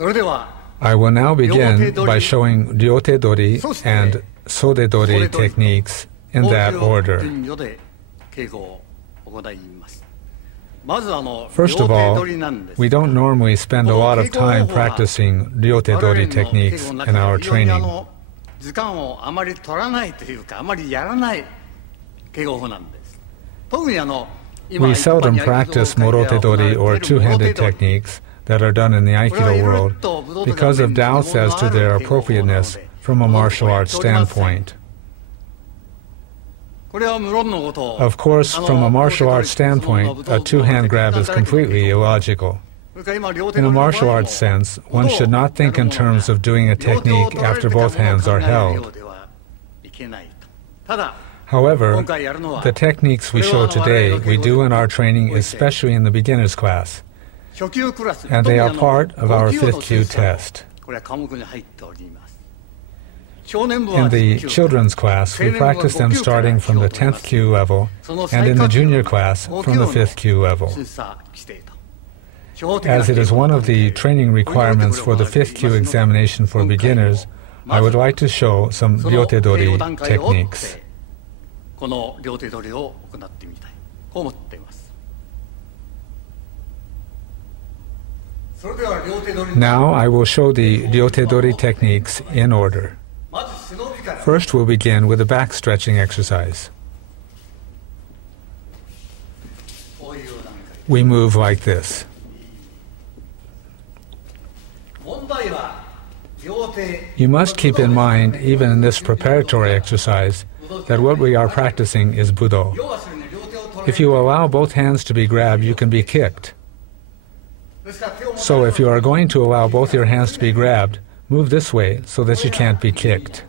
I will now begin by showing Ryotedori and Sodedori techniques in that order. First of all, we don't normally spend a lot of time practicing Ryotedori techniques in our training. We seldom practice Morotedori or two-handed techniques that are done in the Aikido world because of doubts as to their appropriateness from a martial arts standpoint. Of course, from a martial arts standpoint, a two-hand grab is completely illogical. In a martial arts sense, one should not think in terms of doing a technique after both hands are held. However, the techniques we show today, we do in our training, especially in the beginner's class, and they are part of our 5th Q test. In the children's class, we practice them starting from the 10th Q level, and in the junior class, from the 5th Q level. As it is one of the training requirements for the 5th Q examination for beginners, I would like to show some Ryotedori techniques. Now I will show the Ryotedori techniques in order. First, we'll begin with a back stretching exercise. We move like this. You must keep in mind, even in this preparatory exercise, that what we are practicing is Budo. If you allow both hands to be grabbed, you can be kicked. So if you are going to allow both your hands to be grabbed, move this way so that you can't be kicked.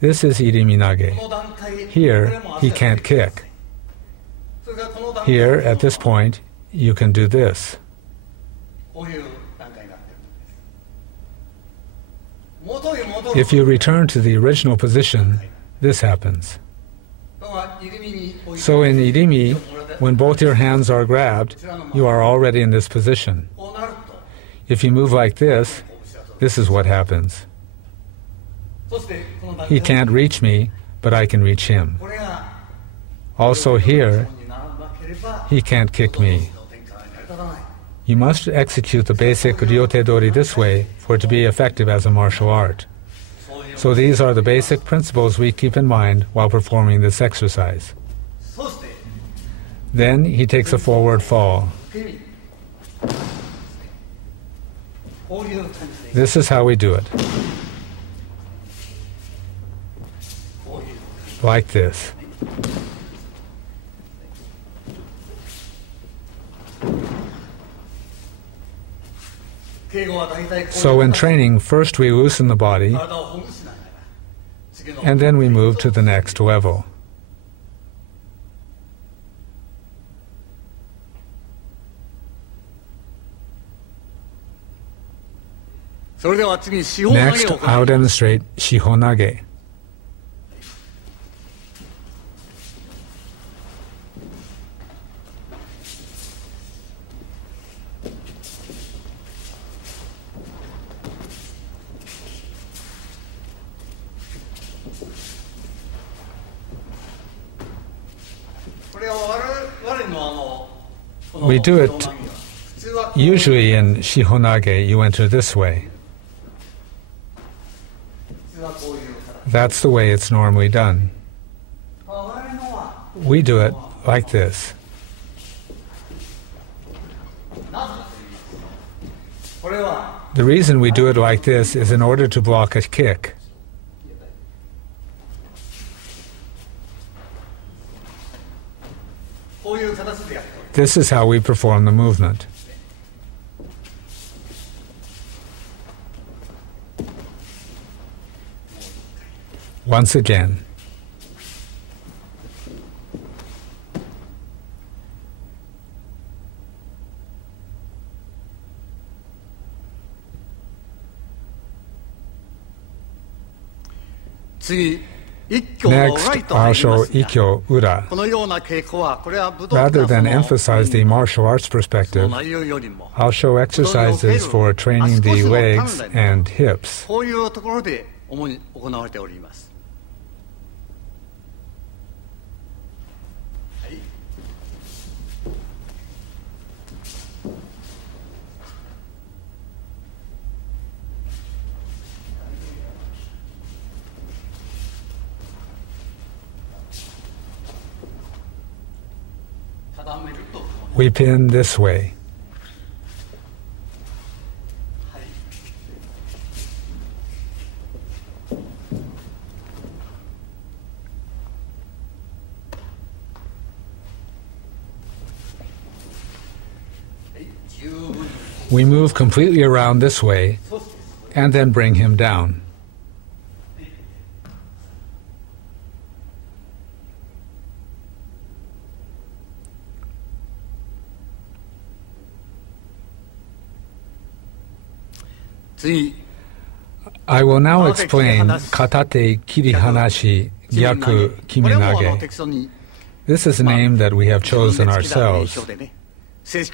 This is Iriminage. Here, he can't kick. Here, at this point, you can do this. If you return to the original position, this happens. So in Irimi, when both your hands are grabbed, you are already in this position. If you move like this, this is what happens. He can't reach me, but I can reach him. Also here, he can't kick me. You must execute the basic Ryotedori this way for it to be effective as a martial art. So these are the basic principles we keep in mind while performing this exercise. Then he takes a forward fall. This is how we do it. Like this. So in training, first we loosen the body, and then we move to the next level. Next, I'll demonstrate Shihonage. We do it usually in Shihonage, you enter this way. That's the way it's normally done. We do it like this. The reason we do it like this is in order to block a kick. This is how we perform the movement. Once again. Next, I'll show Ikkyo-ura. Rather than emphasize the martial arts perspective, I'll show exercises for training the legs and hips. We pin this way. We move completely around this way and then bring him down. I will now explain katate kirihanashi gyaku kiminage. This is a name that we have chosen ourselves. This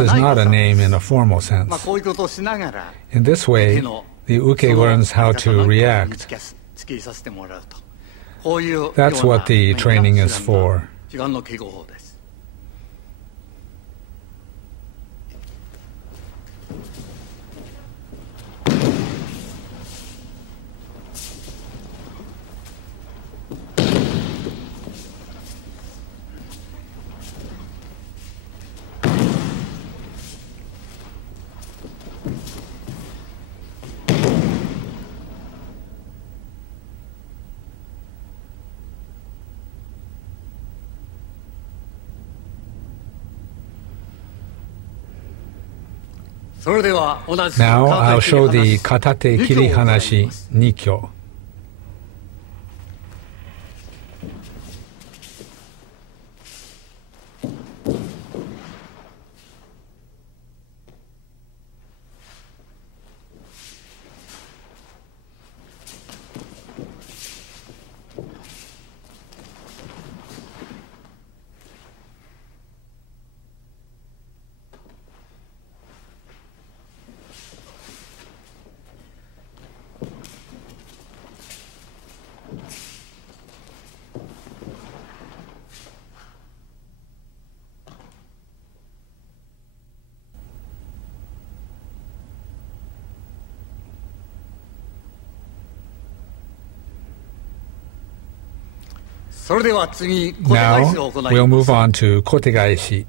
is not a name in a formal sense. In this way, the uke learns how to react. That's what the training is for. Now I'll show the katate kirihanashi nikyo. Now we'll move on to kotegaeshi.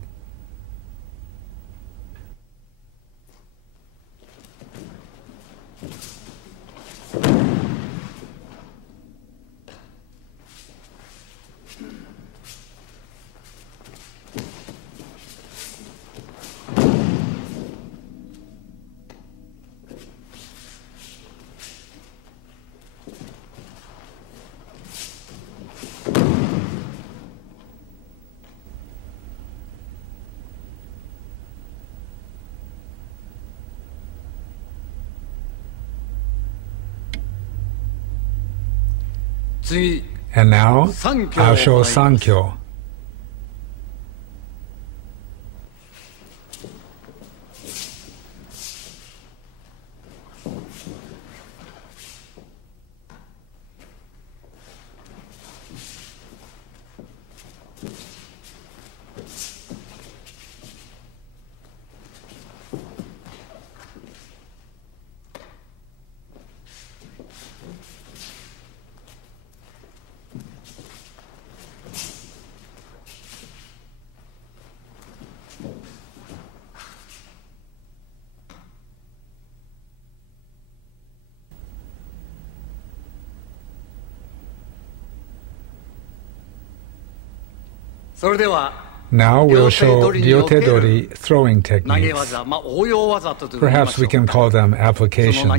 And now I'll show Sankyo. Now we'll show ryotedori throwing techniques. Perhaps we can call them applications.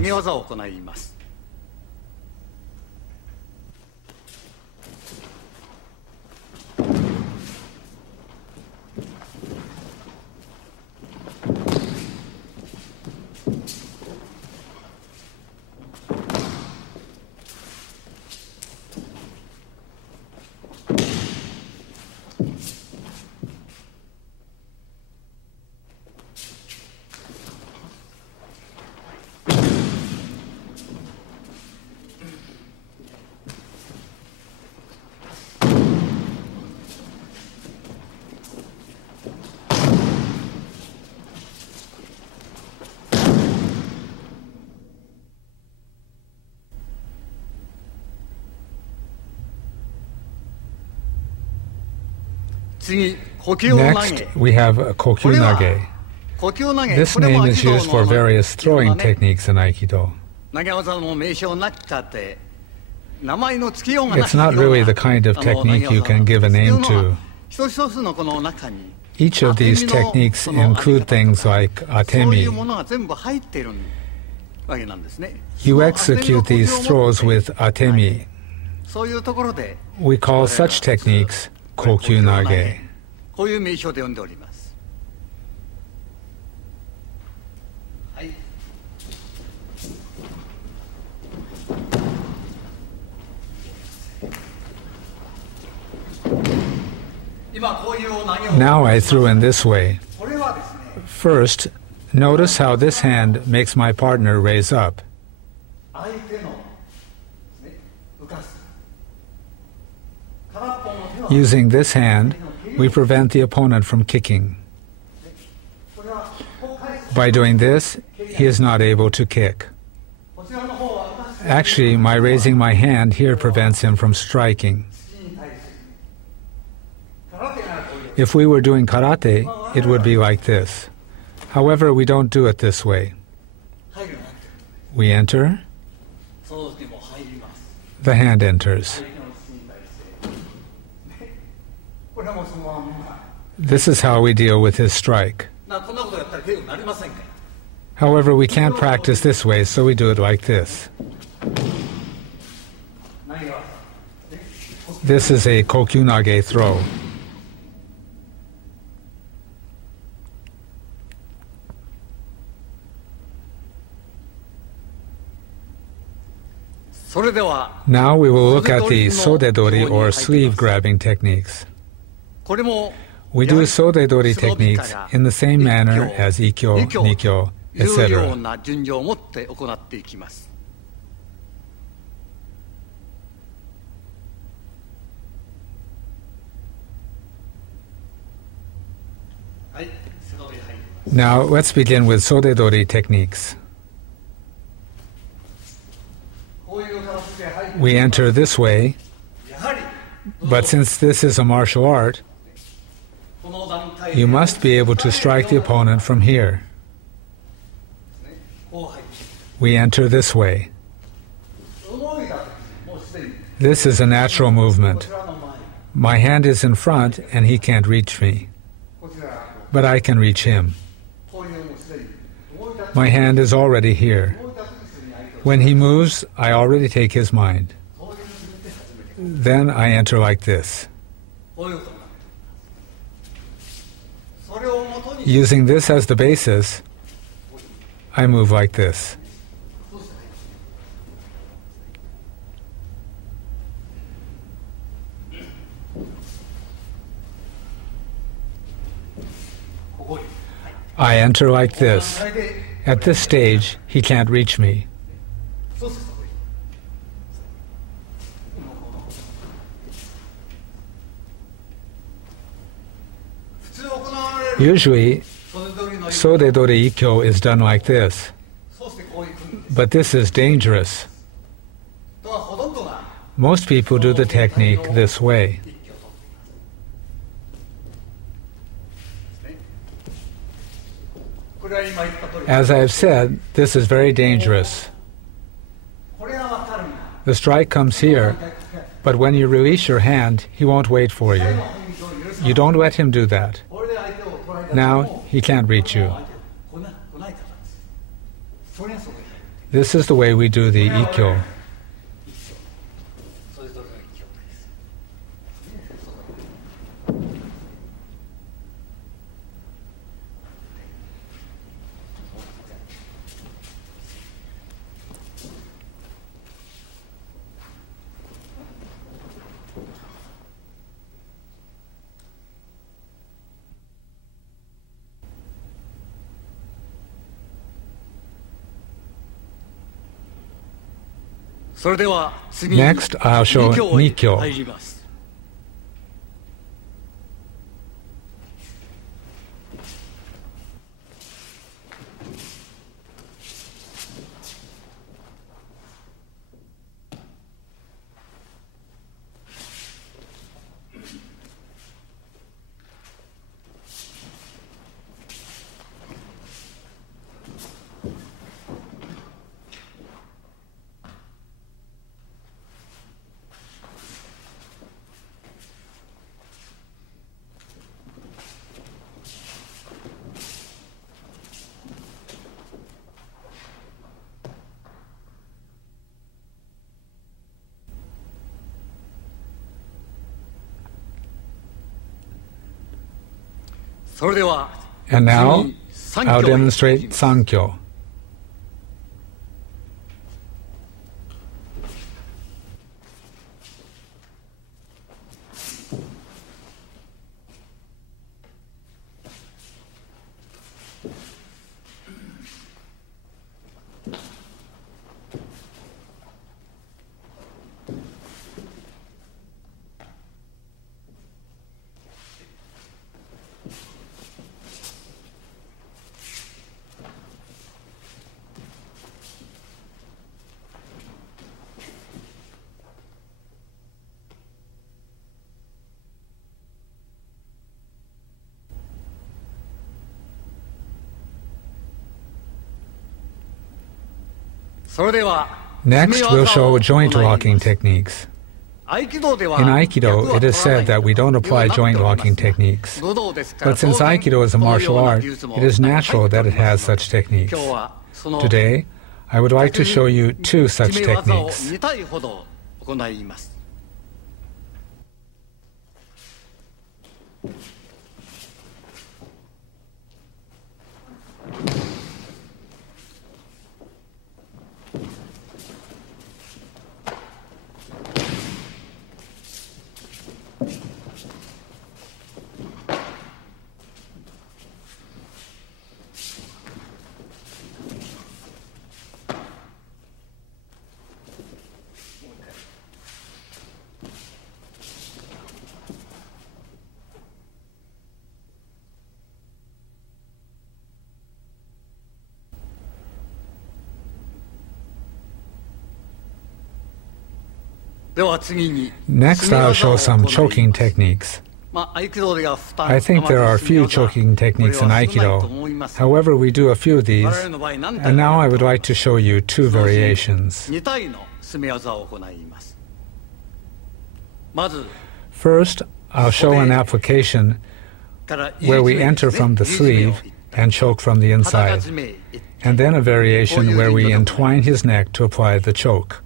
Next, we have Kokyunage. This name is used for various throwing techniques in Aikido. It's not really the kind of technique you can give a name to. Each of these techniques include things like atemi. You execute these throws with atemi. We call such techniques Kokyunage. Now I threw in this way. First, notice how this hand makes my partner raise up. Using this hand, we prevent the opponent from kicking. By doing this, he is not able to kick. Actually, my raising my hand here prevents him from striking. If we were doing karate, it would be like this. However, we don't do it this way. We enter, the hand enters. This is how we deal with his strike. However, we can't practice this way, so we do it like this. This is a Kokyunage throw. Now we will look at the sodedori or sleeve grabbing techniques. We do sodedori techniques in the same manner as ikkyo, nikyo, etc. Now let's begin with sodedori techniques. We enter this way, but since this is a martial art, you must be able to strike the opponent from here. We enter this way. This is a natural movement. My hand is in front and he can't reach me, but I can reach him. My hand is already here. When he moves, I already take his mind. Then I enter like this. Using this as the basis, I move like this. I enter like this. At this stage, he can't reach me. Usually, sodedori ikkyo is done like this, but this is dangerous. Most people do the technique this way. As I have said, this is very dangerous. The strike comes here, but when you release your hand, he won't wait for you. You don't let him do that. Now he can't reach you. This is the way we do the ikkyo. Next, I'll show nikyo. And now, I'll demonstrate Sankyo. Next, we'll show joint locking techniques. In Aikido, it is said that we don't apply joint locking techniques. But since Aikido is a martial art, it is natural that it has such techniques. Today, I would like to show you two such techniques. Next, I'll show some choking techniques. I think there are a few choking techniques in Aikido. However, we do a few of these, and now I would like to show you two variations. First, I'll show an application where we enter from the sleeve and choke from the inside, and then a variation where we entwine his neck to apply the choke.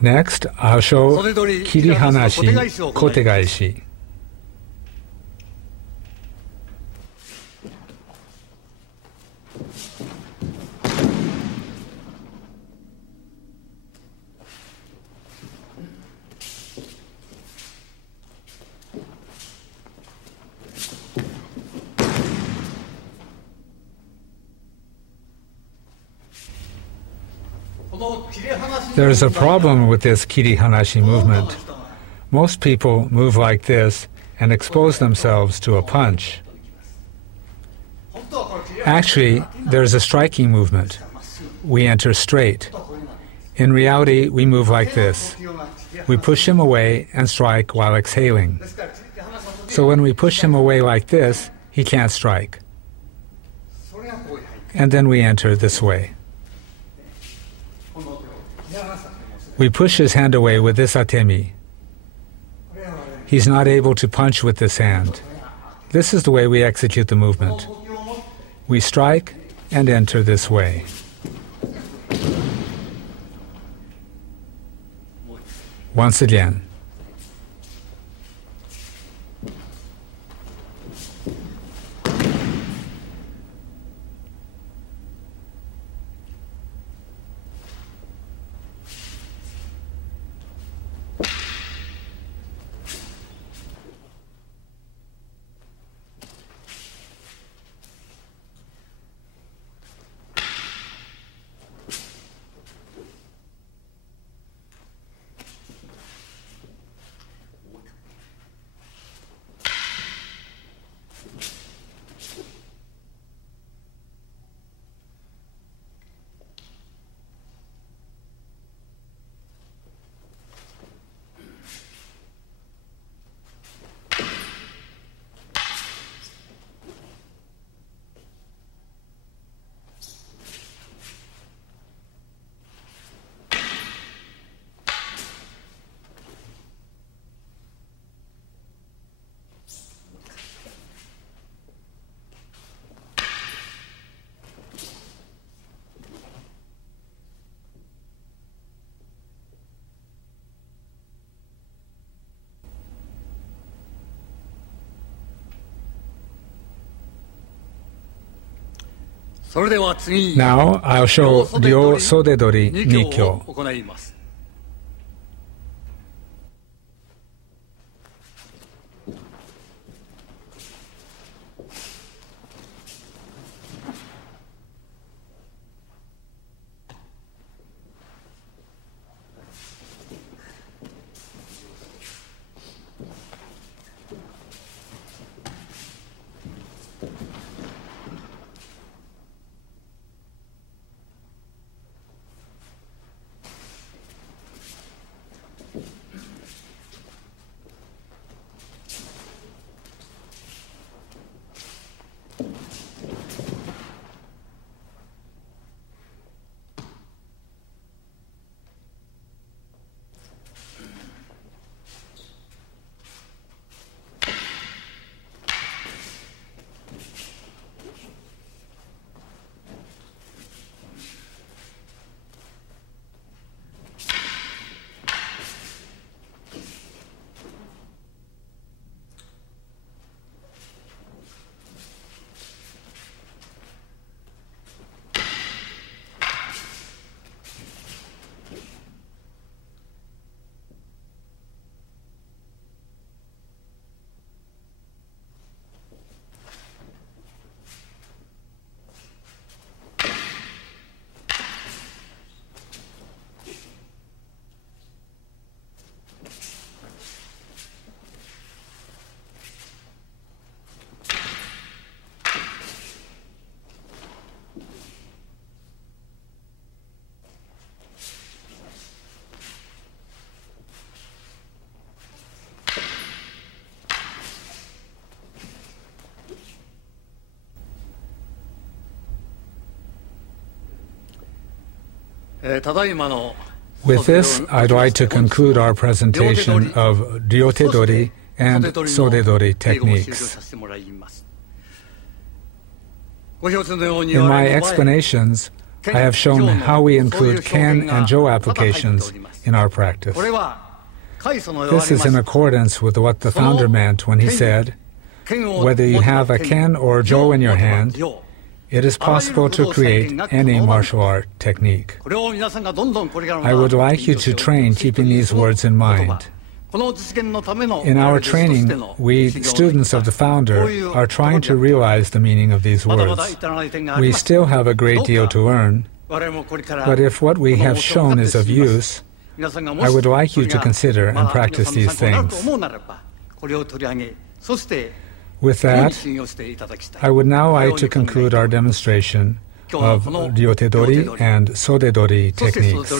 Next, I'll show Kirihanashi Kotegaishi. There is a problem with this Kirihanashi movement. Most people move like this and expose themselves to a punch. Actually, there is a striking movement. We enter straight. In reality, we move like this. We push him away and strike while exhaling. So when we push him away like this, he can't strike. And then we enter this way. We push his hand away with this atemi. He's not able to punch with this hand. This is the way we execute the movement. We strike and enter this way. Once again. Now I'll show Ryo Sodedori Nikyo. With this, I'd like to conclude our presentation of Ryotedori and Sodedori techniques. In my explanations, I have shown how we include Ken and Jo applications in our practice. This is in accordance with what the founder meant when he said, whether you have a Ken or Jo in your hand, it is possible to create any martial art technique. I would like you to train keeping these words in mind. In our training, we, students of the founder, are trying to realize the meaning of these words. We still have a great deal to learn, but if what we have shown is of use, I would like you to consider and practice these things. With that, I would now like to conclude our demonstration of Ryotedori and Sodedori techniques.